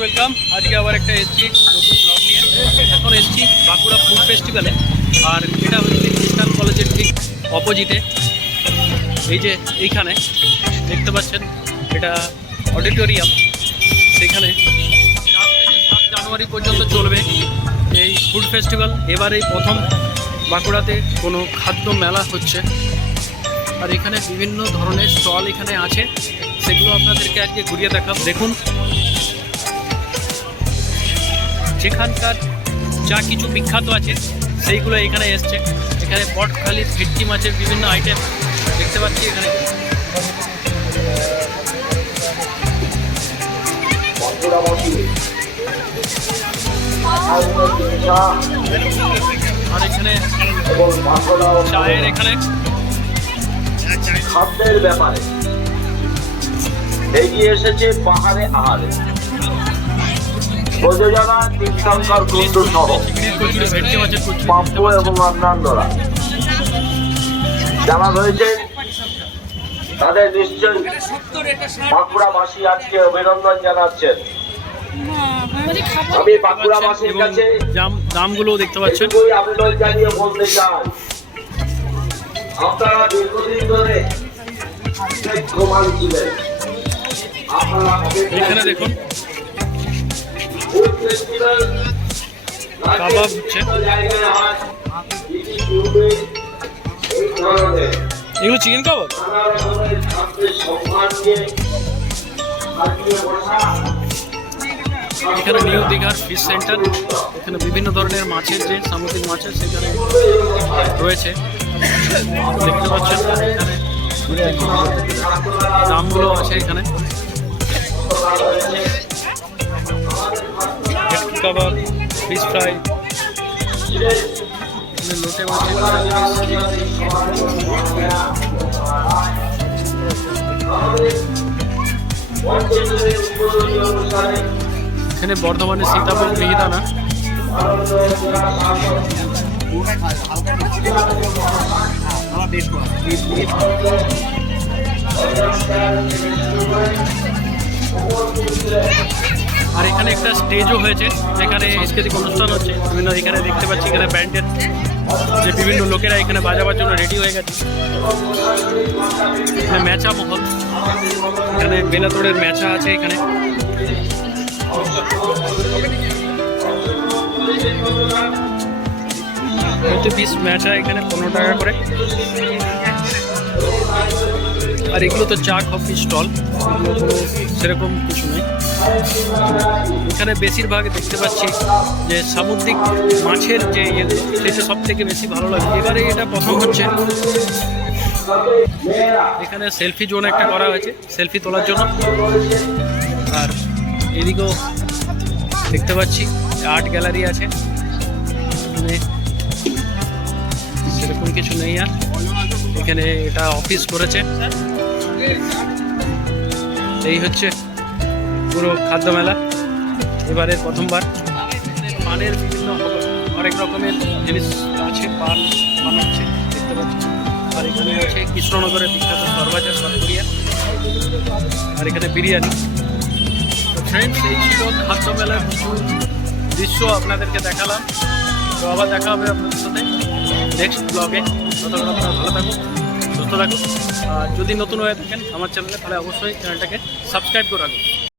Welcome. আজকে আবার একটা এসছি নতুন ব্লগ নিয়ে। এখন এসছি বাঁকুড়া ফুড ফেস্টিভ্যালে, আর এটা হচ্ছে খ্রিস্টান কলেজের ঠিক অপোজিটে। এই যে এইখানে দেখতে পাচ্ছেন, এটা অডিটোরিয়াম। সেখানে 4 থেকে 7 জানুয়ারি পর্যন্ত চলবে এই ফুড ফেস্টিভ্যাল। এবার এই প্রথম বাঁকুড়াতে কোনো খাদ্য মেলা হচ্ছে, আর এখানে বিভিন্ন ধরনের স্টল এখানে আছে, সেগুলো আপনাদেরকে আজকে ঘুরিয়ে দেখাব। দেখুন, যেখানকার যা কিছু বিখ্যাত আছে সেইগুলো এখানে এসছে। এখানে পটখালি ভেটকি মাছের বিভিন্ন আইটেম দেখতে পাচ্ছি এখানে। আর এখানে চায়ের এখানে খাদ্যের ব্যাপারে এগিয়ে এসেছে পাহাড়ে আহারে প্রযোজনা তীর্থঙ্কর কুণ্ডু সহ পাপ্পু এবং অন্যান্যরা যারা রয়েছেন তাদের নিশ্চয়ই বাঁকুড়াবাসী আজকে অভিনন্দন জানাচ্ছেন। আমি বাঁকুড়াবাসীর কাছে দামগুলো দেখতে পাচ্ছেন। আবেদন জানিয়ে বলতে চাই, আপনারা দীর্ঘদিন ধরে ছিলেন। এখানে দেখুন কাবাব হচ্ছে। এগুলো চিকেন কাবাব। এখানে নিউ দীঘার ফিশ সেন্টার। এখানে বিভিন্ন ধরনের মাছের, যে সামুদ্রিক মাছের সেখানে রয়েছে দেখতে পাচ্ছেন। দামগুলো আছে এখানে। ভেটকি কাবাব, ফিশ ফ্রাই, লোটে মাছের এখানে বর্ধমানের সীতাভোগ মিহিদানা। আর এখানে একটা স্টেজও হয়েছে, যেখানে সাংস্কৃতিক অনুষ্ঠান হচ্ছে বিভিন্ন। এখানে দেখতে পাচ্ছি এখানে ব্যান্ডের যে বিভিন্ন লোকেরা এখানে বাজাবার জন্য রেডি হয়ে গেছে। এখানে মেচা মহল, এখানে বেলাতোড়ের মেচা আছে এখানে। পিস মেচা এখানে 15 টাকা করে। আর এগুলো তো চা কফি স্টল, এগুলো কোনো সেরকম কিছু নেই। এখানে বেশিরভাগ দেখতে পাচ্ছি যে সামুদ্রিক মাছের যে ইয়েগুলো, সেটা সব থেকে বেশি ভালো লাগে। এবারে এটা প্রথম হচ্ছে। এখানে সেলফি জোন একটা করা হয়েছে সেলফি তোলার জন্য। আর এদিকেও দেখতে পাচ্ছি আর্ট গ্যালারি আছে। এখানে সেরকম কিছু নেই। আর এখানে এটা অফিস করেছে। এই হচ্ছে পুরো খাদ্য মেলা, এবারে প্রথমবার। পানের বিভিন্ন অনেক রকমের জিনিস আছে, পান বানাচ্ছে দেখতে পাচ্ছি। আর এখানে আছে কৃষ্ণনগরের বিখ্যাত সরভাজা সরপুরিয়া, আর এখানে বিরিয়ানি। তো ফ্রেন্ডস, এই ছিল খাদ্য মেলার কিছু দৃশ্য আপনাদেরকে দেখালাম। তো আবার দেখা হবে আপনাদের সাথে নেক্সট ব্লগে। ততক্ষণ আপনারা ভালো থাকুন, সুস্থ থাকুন। আর যদি নতুন হয়ে থাকেন আমার চ্যানেলে, তাহলে অবশ্যই চ্যানেলটাকে সাবস্ক্রাইব করে রাখুন।